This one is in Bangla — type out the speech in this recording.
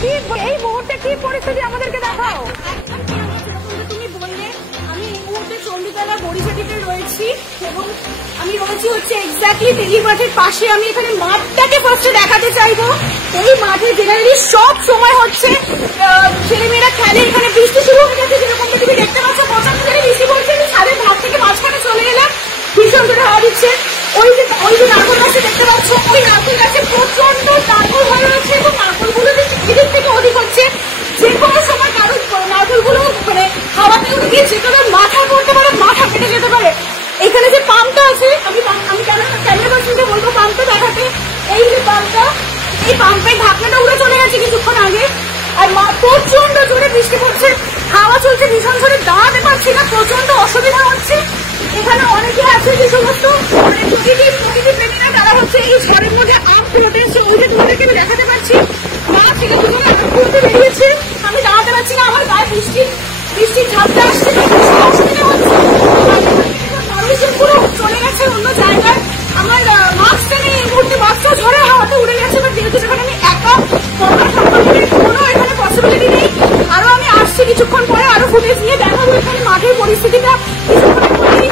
কি এই মুহূর্তে কি পরিস্থিতি আমাদেরকে দেখাও। তুমি বললে আমি এই মুহূর্তে চণ্ডীতলা বড়িচাটিতে রয়েছি এবং আমি রয়েছি হচ্ছে এক্স্যাক্টলি দিল্লি মাঠের পাশে। আমি এখানে মাঠটাকে ফার্স্টে দেখাতে চাইবো। এই মাঠে জেনারেলি সব সময় হচ্ছে ছেলেমেয়েরা খেলে। এখানে বৃষ্টি শুরু হয়ে গেছে, যেরকম তুমি দেখতে পাচ্ছ প্রচন্ড জোরে বৃষ্টি পড়ছে। আমি ছাদের মাঠ থেকে মাঝখানে চলে এলাম, ভীষণ জোরে হাওয়া দিচ্ছে। ওই যে নারকল গাছে দেখতে পাচ্ছ, ওই নারকল গাছে প্রচন্ড নারকল হয়ে রয়েছে এবং নারকলগুলো এদিক থেকে ওদিক হচ্ছে। যে কোনো সময় কারো নারকলগুলো মানে হাওয়াতে উঠে গিয়ে যে কোনো মাথা পড়তে পারে, মাথা কেটে যেতে পারে। এখানে যে পাম্পটা আছে, আমি ক্যামেরা পার্সনকে বলবো পাম্পটা দেখাতে। এই যে পাম্পটা, এই পাম্পের ঢাকনাটা উড়ে চলে গেছে কিছুক্ষণ আগে। আর প্রচন্ড জোরে বৃষ্টি পড়ছে, হাওয়া চলছে ভীষণ জোরে, দাঁড়াতে পারছি না, প্রচন্ড অসুবিধা হচ্ছে। এখানে অনেকে আছে যে সমস্ত মানে প্রকৃতি প্রেমীরা, তারা হচ্ছে এই ঝড়ের মধ্যে আম ফেরতে এসে, ওই যে তোমাদেরকে আমি দেখাতে পারছি মা ছেলে দুজনে আম ফেরতে বেরিয়েছে। আমি দাঁড়াতে পারছি না, আমার গায়ে বৃষ্টির ঝাপটা আসছে, অসুবিধা হচ্ছে। মানুষজন পুরো চলে গেছে অন্য জায়গায়। আমার মাস্কটা নেই এই মুহূর্তে, মাস্কটা ঝড়ে হাওয়াতে উড়ে গেছে। এবার যেহেতু সেখানে আমি একা কোনো এখানে পসিবিলিটি নেই। আরো আমি আসছি কিছুক্ষণ পরে, আরো ফুটেজ নিয়ে দেখাবো এখানে মাঠের পরিস্থিতিটা কিছুক্ষণের মধ্যেই।